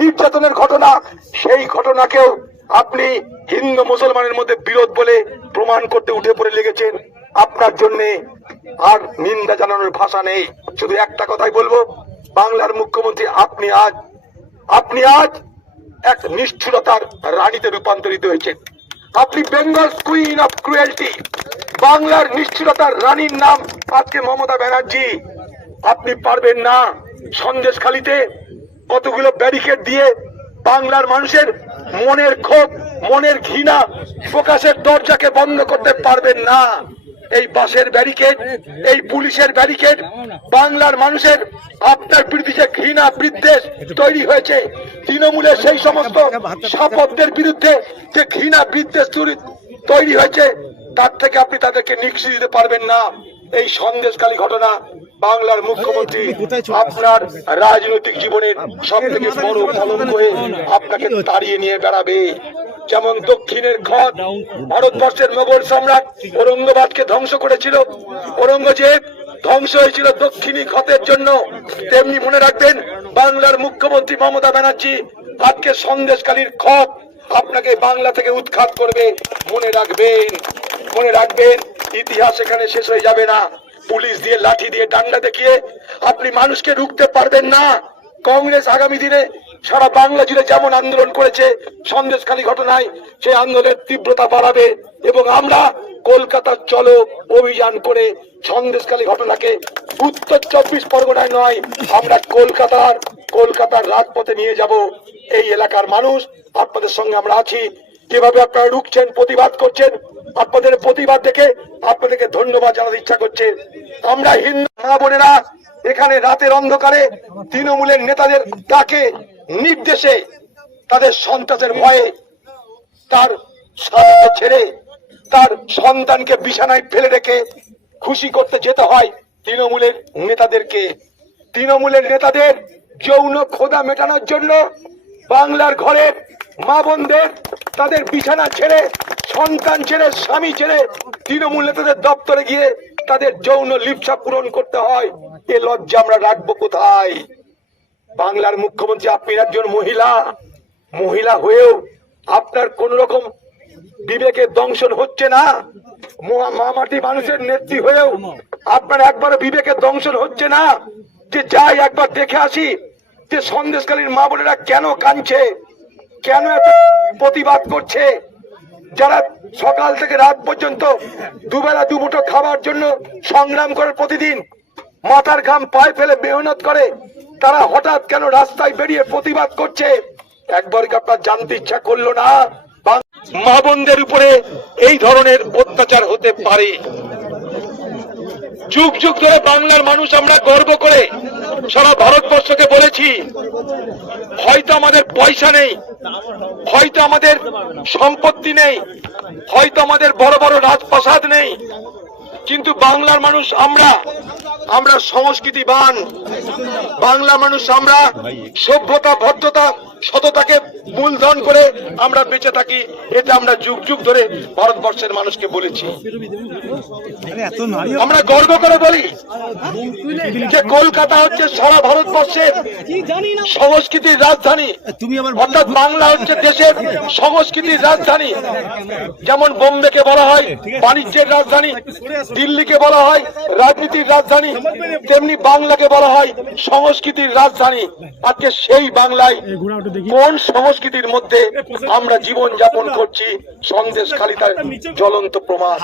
নির্যাতনের ঘটনা, সেই ঘটনাকেও আপনি হিন্দু মুসলমানের মধ্যে বিরোধ বলে প্রমাণ করতে উঠে পড়ে লেগেছেন। আপনার জন্য আর নিন্দা জানানোর ভাষা নেই। শুধু একটা কথাই বলব, বাংলার মুখ্যমন্ত্রী, আপনি আজ আপনি আজ এক নিষ্ঠুরতার রানীতে রূপান্তরিত হয়েছেন। আপনি বেঙ্গল কুইন অফ ক্রুয়েলটি বাংলার নিষ্ঠুরতার রানীর নাম আজকে মমতা ব্যানার্জি। আপনি পারবেন না সন্দেশখালিতে কতগুলো ব্যারিকেড দিয়ে বাংলার মানুষের মনের ক্ষোভ, মনের ঘৃণা প্রকাশের দরজাকে বন্ধ করতে পারবেন না। এই বাসের ব্যারিকেড এই পুলিশের ব্যারিকেড বাংলার মানুষের আপনার বিরুদ্ধে ঘৃণা বিদ্বেষ তৈরি হয়েছে। তৃণমূলের সেই সমস্ত শপথদের বিরুদ্ধে যে ঘৃণা বিদ্বেষ তৈরি- তৈরি হয়েছে, তার থেকে আপনি তাদেরকে নিশ্চিত দিতে পারবেন না। এই সন্দেশকালী ঘটনা বাংলার মুখ্যমন্ত্রী আপনার রাজনৈতিক জীবনের সব থেকে বড় কলঙ্ক হয়ে আপনাকে তাড়িয়ে নিয়ে বেড়াবে। যেমন দক্ষিণের খত ভারতবর্ষের মোগল সম্রাট ঔরঙ্গাবাদকে ধ্বংস করেছিল। ঔরঙ্গজেব ধ্বংস হয়েছিল দক্ষিণী ক্ষতের জন্য। তেমনি মনে রাখবেন বাংলার মুখ্যমন্ত্রী মমতা ব্যানার্জি আজকে সন্দেশকালীর খত আপনাকে বাংলা থেকে উৎখাত করবে। মনে রাখবেন মনে রাখবেন। ইতিহাস এখানে শেষ হয়ে যাবে না। পুলিশ দিয়ে লাঠি দিয়ে ডান্ডা দেখিয়ে আপনি মানুষকে রুখতে পারবেন না। কংগ্রেস আগামী দিনে সারা বাংলা জুড়ে যেমন আন্দোলন করেছে, সন্দেশখালী ঘটনায় সেই আন্দোলনের তীব্রতা বাড়াবে এবং আমরা কলকাতা চলো অভিযান করে সন্দেশখালী ঘটনাকে উত্তর চব্বিশ পরগনায় নয়, আমরা কলকাতার কলকাতার রাজপথে নিয়ে যাব। এই এলাকার মানুষ, আপনাদের সঙ্গে আমরা আছি। যেভাবে আপনারা রুখছেন, প্রতিবাদ করছেন আপনাদের প্রতিবাদ দেখে আপনাদেরকে ধন্যবাদ জানাতে ইচ্ছা করছে। আমরা হিন্দু মা বোনেরা এখানে রাতের অন্ধকারে তৃণমূলের নেতাদের ডাকে নির্দেশে তাদের সন্ত্রাসের ভয়ে, তার ছেড়ে তার সন্তানকে বিছানায় ফেলে রেখে খুশি করতে যেতে হয় তৃণমূলের নেতাদেরকে। তৃণমূলের নেতাদের যৌন খোদা মেটানোর জন্য বাংলার ঘরের মা বোনদের তাদের বিছানা ছেড়ে, সন্তান ছেড়ে, স্বামী ছেড়ে তৃণমূল নেতাদের দপ্তরে গিয়ে তাদের যৌন লিপসা পূরণ করতে হয়। এ লজ্জা আমরা রাখব কোথায়? বাংলার মুখ্যমন্ত্রী, আপনি একজন মহিলা। মহিলা হয়েও আপনার কোন রকম বিবেকের দংশন হচ্ছে না? মামাটি মানুষের নেত্রী হয়েও আপনার একবার বিবেকের দংশন হচ্ছে না? যে যাই একবার দেখে আসি যে সন্দেশকালীন মা বোনেরা কেন কাঁদছে? কেন এত প্রতিবাদ করছে? যারা সকাল থেকে রাত পর্যন্ত দুবেলা দুমুঠো খাবার জন্য সংগ্রাম করে প্রতিদিন মাথার ঘাম পায়ে ফেলে মেহনত করে, তারা হঠাৎ কেন রাস্তায় বেরিয়ে প্রতিবাদ করছে? একবার কি আপনার জানতে ইচ্ছা করল না? মা বোনদের উপরে এই ধরনের অত্যাচার হতে পারে। যুগ যুগ ধরে বাংলার মানুষ আমরা গর্ব করে সারা ভারতবর্ষকে বলেছি, হয়তো আমাদের পয়সা নেই, হয়তো আমাদের সম্পত্তি নেই, হয়তো আমাদের বড় বড় রাজপ্রাসাদ নেই, কিন্তু বাংলার মানুষ আমরা আমরা সংস্কৃতিবান। বাংলা মানুষ আমরা সভ্যতা, ভদ্রতা সততাকে মূলধন করে আমরা বেঁচে থাকি, এটা আমরা যুগ যুগ ধরে ভারতবর্ষের মানুষকে বলেছি। আমরা গর্ব করে বলি যে কলকাতা হচ্ছে সারা ভারতবর্ষের সংস্কৃতির রাজধানী। অর্থাৎ বাংলা হচ্ছে দেশের সংস্কৃতির রাজধানী। যেমন বোম্বেকে বলা হয় বাণিজ্যের রাজধানী, দিল্লিকে বলা হয় রাজনীতির রাজধানী, তেমনি বাংলাকে বলা হয় সংস্কৃতির রাজধানী। আজকে সেই বাংলায় কোন সংস্কৃতির মধ্যে আমরা জীবন যাপন করছি? সন্দেশ খালিতার জ্বলন্ত প্রমাণ।